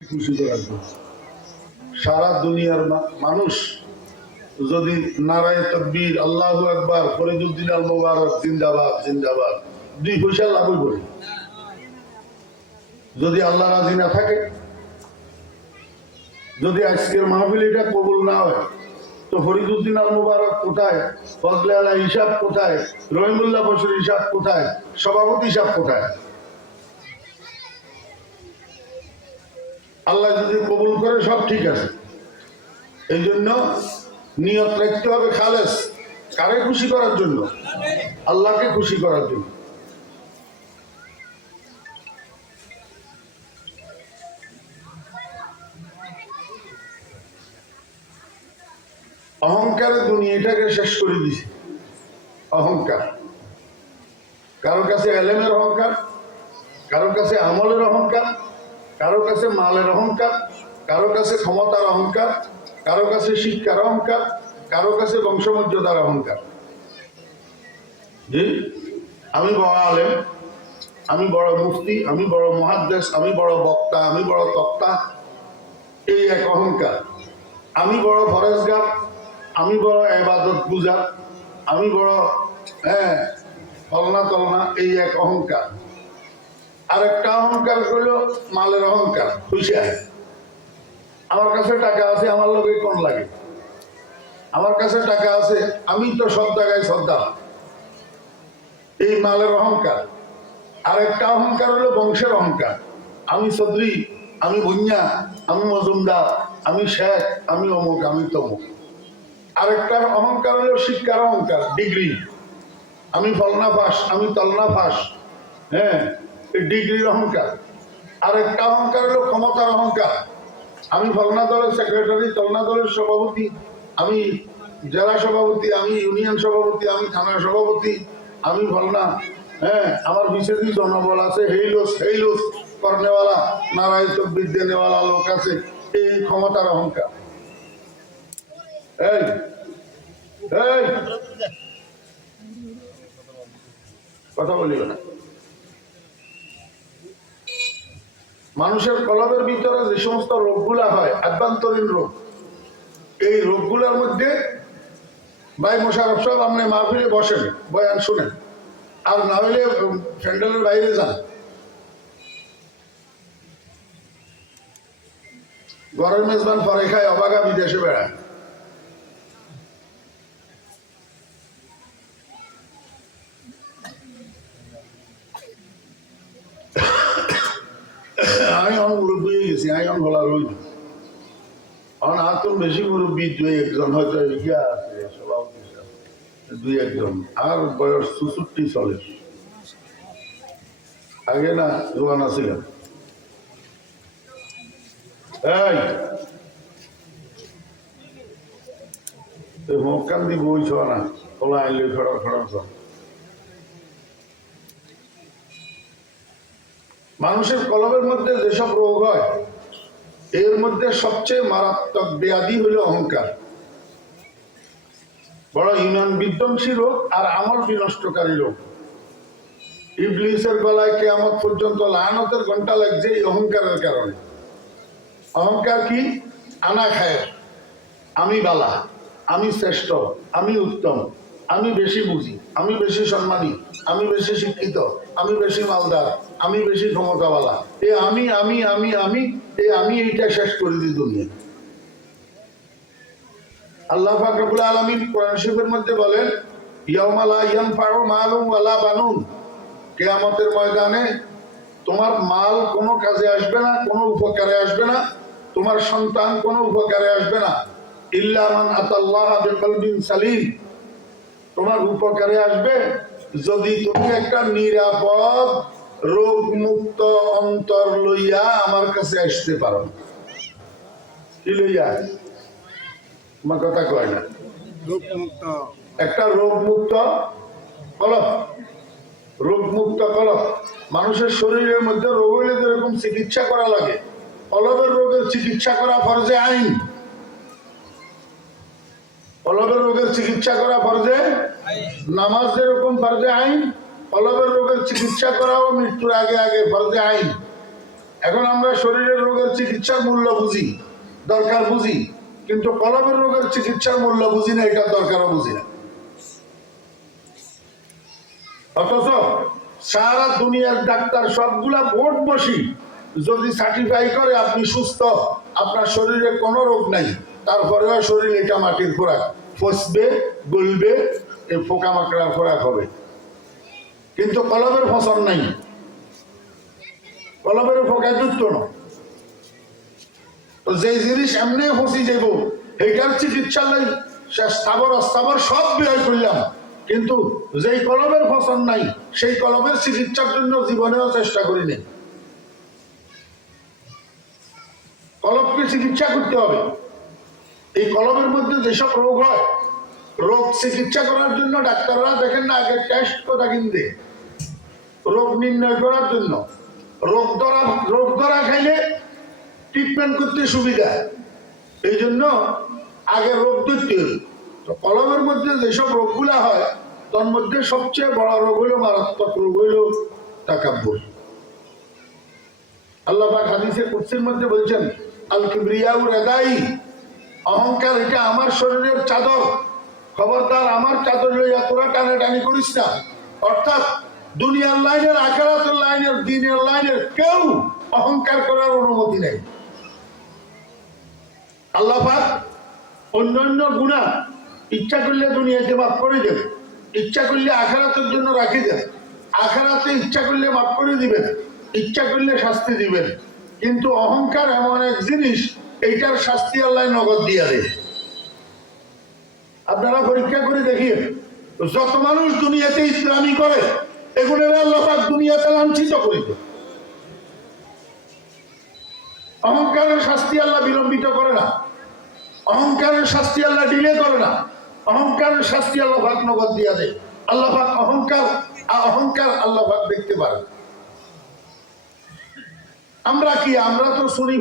খুশি করার জন্য সারা দুনিয়ার মানুষ যদি নারায়ে তাকবীর আল্লাহু আকবার ফরিদুদ্দিন আল মুবারক জিন্দাবাদ জিন্দাবাদ দুই পয়সা লাভ করে যদি আল্লাহ রাজি না থাকে, যদি আজকের মাহফিল এটা কবুল না হয়, তো ফরিদুদ্দিন আল মুবারক কোথায়, ফজলে আলা হিসাব কোথায়, রহিমুল্লাহ বশির হিসাব কোথায়, সভাপতি হিসাব কোথায়? আল্লাহ যদি কবুল করে সব ঠিক আছে। এই জন্য নিয়ত রাখতে হবে খালেস। কারে খুশি করার জন্য? আল্লাহকে খুশি করার জন্য। অহংকারে দুনিয়াটাকে শেষ করে দিছে। অহংকার, কারো কাছে এলেমের অহংকার, কারো কাছে আমলের অহংকার, কারো কাছে মালের অহংকার, কারো কাছে ক্ষমতার অহংকার, কারো কাছে শিক্ষার অহংকার, কারো কাছে বংশমর্যাদার অহংকার। জি, আমি বড় আলেম, আমি বড় মুফতি, আমি বড় মুহাদ্দিস, আমি বড় বক্তা, আমি বড় তক্তা, এই এক অহংকার। আমি বড় ফরেজগার, আমি বড় ইবাদত গুজার, আমি বড় ফলনা তলনা, এই এক অহংকার। আরেকটা অহংকার হলো মালের অহংকার। খুশি আমার কাছে টাকা আছে, আমার লোকে কোন লাগে, আমার কাছে টাকা আছে, আমি তো সব জায়গায় শ্রদ্ধা, এই মালের অহংকার। আরেকটা অহংকার হলো বংশের অহংকার। আমি চৌধুরী, আমি ভুইয়া, আমি মজুমদার, আমি শেখ, আমি অমুক, আমি তমুক। আরেকটা অহংকার হলো শিক্ষার অহংকার, ডিগ্রি। আমি ফলনা ফাঁস, আমি তলনা ফাঁস, এই ডিগ্রির অহংকার। আরেকটা অহংকার হলো ক্ষমতার অহংকার। আমি ফলনা দলের সেক্রেটারি, তলনা দলের সভাপতি, আমি জেলা সভাপতি, আমি ইউনিয়ন সভাপতি, আমি থানা সভাপতি, আমি ফলনা, আমার বিশেষ জনবল আছে, হেইলোস করনেওয়ালা, নারায় তকবীর দেনেওয়ালা লোক আছে, এই ক্ষমতার অহংকার। এই এই কথা বলিও না। মানুষের কলবের ভিতরে যে সমস্ত রোগগুলা হয়, আভ্যন্তরীণ রোগ, এই রোগগুলোর মধ্যে ভাই মোশারফ সাহেব আপনি মাহফিলে বসেন, বয়ান শুনেন, আর না হইলে প্যান্ডেলের বাইরে যান। ঘরের মেজবান পরে খায়, অবাগা বিদেশে বেড়ায়। আমি অনেক মুরব্বী হয়ে গেছি, আমি অনেক ভোলা রইল। আমার আর তো বেশি মুরব্বী দুই একজন, হয়তো ইয়া আছে সভাপতি দুই একজন, আর বয়স 64 চলে। আগে না জোয়ান আছিলেন। এই মক্কান দি বই ছ না, তোলা আনলে খড়ার খড়ার ছ। মানুষের কলবের মধ্যে যেসব রোগ হয়, এর মধ্যে সবচেয়ে মারাত্মক ব্যাধি হলো অহংকার। বড় ইমান বিধ্বংসী রোগ আর আমল বিনষ্টকারী রোগ। ইবলিসের গলায় কিয়ামত পর্যন্ত লানতের ঘন্টা লাগছে এই অহংকারের কারণে। অহংকার কি? আনা খায়, আমি বালা, আমি শ্রেষ্ঠ, আমি উত্তম, আমি বেশি বুঝি, আমি বেশি সম্মানী, আমি বেশি শিক্ষিত, আমি বেশি মালদার, আমি বেশি ক্ষমতাওয়ালা। এ আমি আমি আমি আমি আমি এইটা শেষ করে দিই দুনিয়া। আল্লাহ পাক রব্বুল আলামিন কোরআন শরীফের মধ্যে বলেন, ইয়াউমা লা ইয়ানফাউ মালুন ওয়ালা বানুন, কিয়ামতের ময়দানে তোমার মাল কোনো কাজে আসবে না, কোনো উপকারে আসবে না, তোমার সন্তান কোনো উপকারে আসবে না, ইল্লা মান আতাল্লাহা বিকলবিন সালিম। তোমার উপকারে আসবে যদি তুমি একটা নিরাপদ রোগ মুক্ত অন্তর লইয়া আমার কাছে আসতে পারো। কি লইয়া? আমার কথা কয় না। একটা রোগ মুক্ত কলব, রোগ মুক্ত কলব। মানুষের শরীরের মধ্যে রোগ হইলে যেরকম চিকিৎসা করা লাগে, কলবের রোগের চিকিৎসা করা ফরজে আইন। কলবের রোগের চিকিৎসা করা ফরজে নামাজ যেরকম ফরজে আইন, কলবের রোগের চিকিৎসা করাও মৃত্যুর আগে আগে ফরজে আইন। এখন আমরা শরীরের রোগের চিকিৎসার মূল্য বুঝি, দরকার বুঝি, কিন্তু কলবের রোগের চিকিৎসার মূল্য বুঝি না, এটার দরকারও বুঝি না। অথচ সারা দুনিয়ার ডাক্তার সবগুলা বোর্ড বসি যদি সার্টিফাই করে আপনি সুস্থ, আপনার শরীরে কোনো রোগ নাই, তারপরেও শরীর এটা মাটির খোরাক, ফসবে, গলবে, এই পোকামাকড়ার খোরাক হবে। কিন্তু কলবের ফসল নাই, কলবের পোকায় যুক্ত না। তো যে জিনিস এমনি ফসি যাব এইটার চিকিৎসা নাই, সে স্থাবর অস্থাবর সব ব্যয় করলাম, কিন্তু যেই কলবের ফসল নাই সেই কলবের চিকিৎসার জন্য জীবনেও চেষ্টা করিনি। কলবকে চিকিৎসা করতে হবে। এই কলবের মধ্যে যেসব রোগ হয়, রোগ চিকিৎসা করার জন্য ডাক্তাররা দেখেন না আগে টেস্ট কথা কিনতে, রোগ নির্ণয় করার জন্য। রোগ ধরা খাইলে ট্রিটমেন্ট করতে সুবিধা, এই জন্য আগে রোগ ধরতে হবে। তো কলমের মধ্যে যেসব রোগগুলা হয় তার মধ্যে সবচেয়ে বড় রোগ হইল, মারাত্মক রোগ হইল তাকাব্বুর। আল্লাহ পাক হাদিসে কুদসির মধ্যে বলছেন, আল কিবরিয়াউ রিদাই, অহংকার এটা আমার শরীরের চাদর, খবরদার আমার চাদর লইয়া তোরা টানাটানি করিস না। অর্থাৎ দুনিয়ার লাইনের, আখিরাতের লাইনের, দ্বীনের লাইনের কেউ অহংকার করার অনুমতি নেই। আল্লাহ পাক অন্যান্য গুনাহ ইচ্ছা করলে দুনিয়াতে মাফ করে দেবে, ইচ্ছা করলে আখিরাতের জন্য রাখি দেবে, আখিরাতে ইচ্ছা করলে মাফ করে দিবেন, ইচ্ছা করলে শাস্তি দিবেন। কিন্তু অহংকার এমন এক জিনিস, এইটার শাস্তি আল্লাহ নগদ দিয়া দেয়। আপনারা পরীক্ষা করে দেখিয়ে, যত মানুষ দুনিয়াতে ইসলামি করে এগুলোর আল্লাহ পাক দুনিয়াতে লাঞ্ছিত করে দেয়। অহংকারের শাস্তি আল্লাহ বিলম্বিত করে না, অহংকারের শাস্তি আল্লাহ ডিলে করে না, অহংকারের শাস্তি আল্লাহ পাক নগদ দিয়া দেয়। আল্লাহ পাক অহংকার আল্লাহ পাক দেখতে পারে। আমরা কি, আমরা তো শুনি